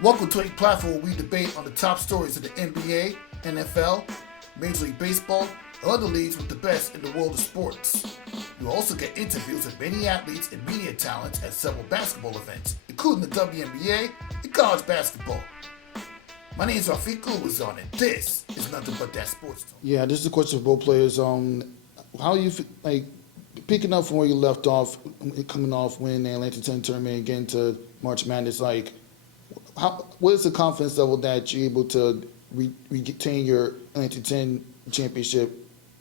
Welcome to a platform where we debate on the top stories of the NBA, NFL, Major League Baseball, and other leagues with the best in the world of sports. You'll also get interviews with many athletes and media talents at several basketball events, including the WNBA and college basketball. My name is Rafiq Ulwazon, and this is Nothing But That Sports Talk. Yeah, this is a question for both players. How you picking up from where you left off, coming off winning the Atlantic 10 tournament and getting to March Madness? What is the confidence level that you're able to retain your Atlantic 10 championship,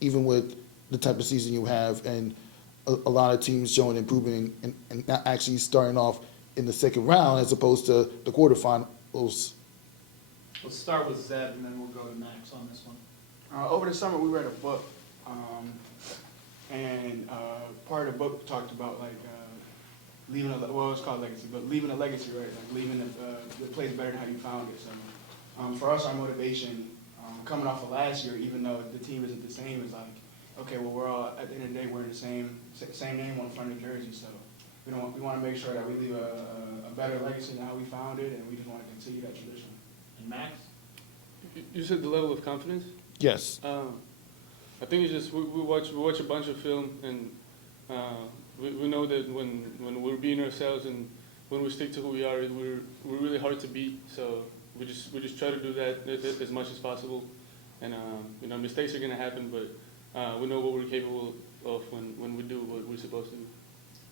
even with the type of season you have and a lot of teams showing improvement and not actually starting off in the second round as opposed to the quarterfinals? Let's start with Zab, and then we'll go to Max on this one. Over the summer, we read a book, and part of the book talked about leaving a, well, it's called legacy, but leaving a legacy, right? Like leaving the place better than how you found it. So for us, our motivation coming off of last year, even though the team isn't the same, is like, okay, well, we're all at the end of the day, we're in the same name on the front of the jersey. So we want to make sure that we leave a better legacy than how we found it, and we just want to continue that tradition. And Max? You said the level of confidence? Yes. I think it's just we watch a bunch of film, and we know that when we're being ourselves and when we stick to who we are, we're really hard to beat. So we just try to do that as much as possible. And mistakes are gonna happen, but we know what we're capable of when we do what we're supposed to do.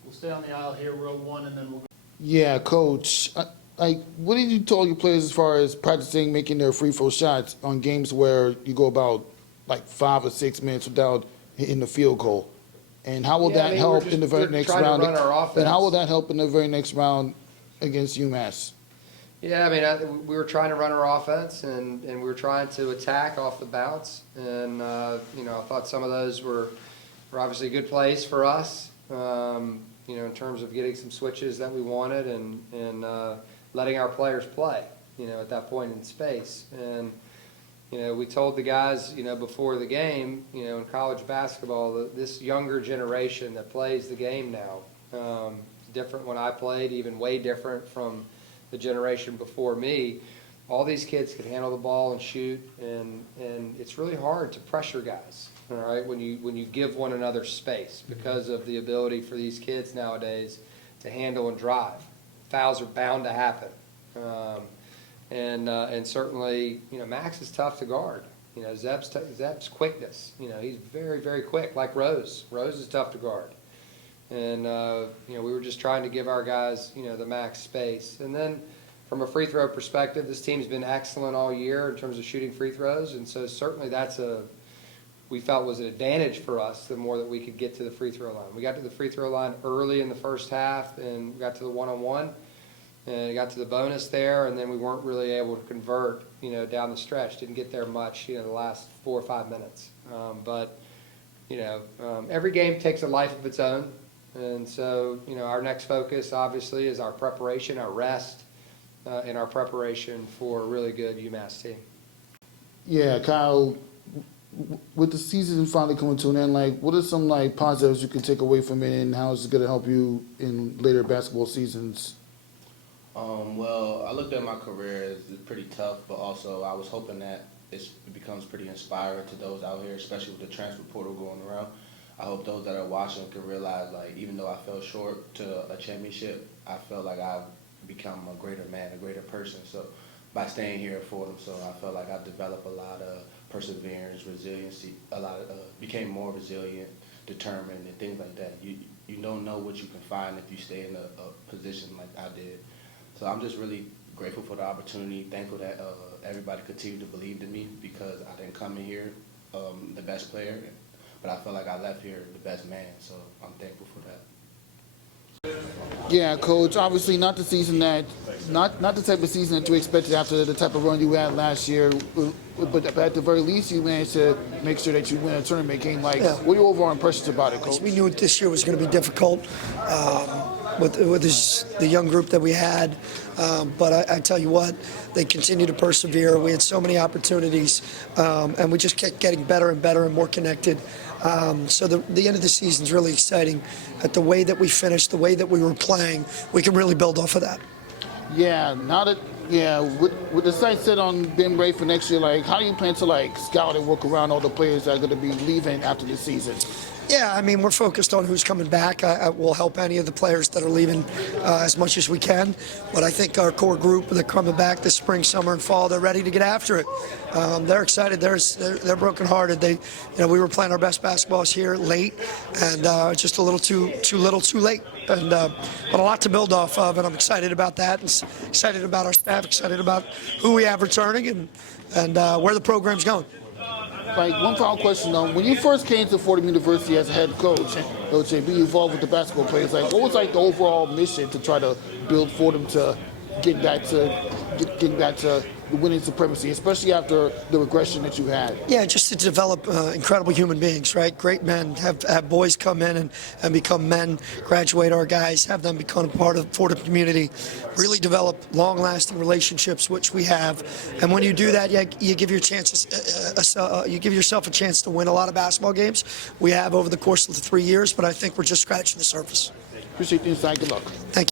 We'll stay on the aisle here, row one, and then we'll go. Yeah, Coach. What did you tell your players as far as practicing making their free throw shots on games where you go about 5 or 6 minutes without hitting the field goal? And how will that help in the very next round? And how will that help in the very next round against UMass? Yeah, we were trying to run our offense, and we were trying to attack off the bounce. And, I thought some of those were obviously good plays for us, in terms of getting some switches that we wanted and letting our players play, at that point in space. And, we told the guys, before the game, in college basketball, this younger generation that plays the game now, different when I played, even way different from the generation before me. All these kids can handle the ball and shoot, and it's really hard to pressure guys, all right, when you give one another space because of the ability for these kids nowadays to handle and drive. Fouls are bound to happen. And certainly, Max is tough to guard. Zab's quickness. He's very, very quick, like Rose. Rose is tough to guard. And, we were just trying to give our guys, the max space. And then from a free throw perspective, this team's been excellent all year in terms of shooting free throws. And so certainly we felt was an advantage for us the more that we could get to the free throw line. We got to the free throw line early in the first half and we got to the one-on-one. And got to the bonus there, and then we weren't really able to convert, down the stretch. Didn't get there much, the last 4 or 5 minutes. But every game takes a life of its own. And so, our next focus, obviously, is our preparation, our rest, and our preparation for a really good UMass team. Yeah, Kyle, with the season finally coming to an end, what are some, positives you can take away from it, and how is it going to help you in later basketball seasons? Well, I looked at my career as pretty tough, but also I was hoping that it becomes pretty inspiring to those out here, especially with the transfer portal going around. I hope those that are watching can realize, even though I fell short to a championship, I felt like I've become a greater man, a greater person. So by staying here at Fordham, so I felt like I developed a lot of perseverance, resiliency, became more resilient, determined, and things like that. You don't know what you can find if you stay in a position like I did. So I'm just really grateful for the opportunity, thankful that everybody continued to believe in me because I didn't come in here the best player, but I felt like I left here the best man, so I'm thankful for that. Yeah, Coach, obviously not the season not the type of season that you expected after the type of run you had last year, but at the very least you managed to make sure that you win a tournament game. What are your overall impressions about it, Coach? We knew this year was going to be difficult. With the young group that we had. But I tell you what, they continue to persevere. We had so many opportunities, and we just kept getting better and better and more connected. So the end of the season is really exciting. At the way that we finished, the way that we were playing, we can really build off of that. Yeah, now that Yeah, with the sight set on being ready for next year, like how do you plan to like scout and work around all the players that are going to be leaving after the season? Yeah, I mean, we're focused on who's coming back. I will help any of the players that are leaving as much as we can. But I think our core group that are coming back this spring, summer, and fall, they're ready to get after it. They're excited. They're brokenhearted. We were playing our best basketballs here late, and just a little too late. And but a lot to build off of, and I'm excited about that. And excited about our staff. Excited about who we have returning, and where the program's going. Like one final question though, when you first came to Fordham University as a head coach, and be involved with the basketball players, like what was like the overall mission to try to build Fordham to getting back to the winning supremacy, especially after the regression that you had? Yeah, just to develop incredible human beings, right? Great men, have boys come in and become men, graduate our guys, have them become a part of the Fordham community, really develop long-lasting relationships, which we have. And when you do that, you give your you give yourself a chance to win a lot of basketball games. We have over the course of the 3 years, but I think we're just scratching the surface. Appreciate the insight. Good luck. Thank you.